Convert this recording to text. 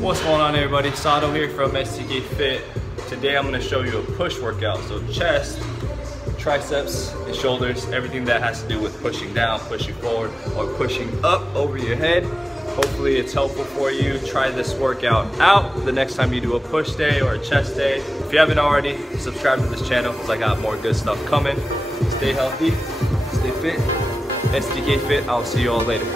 What's going on, everybody? Sadoe here from SDKFIT. Today I'm going to show you a push workout. So chest, triceps, and shoulders, everything that has to do with pushing down, pushing forward, or pushing up over your head. Hopefully it's helpful for you. Try this workout out the next time you do a push day or a chest day. If you haven't already, subscribe to this channel because I got more good stuff coming. Stay healthy, stay fit. SDKFIT, I'll see you all later.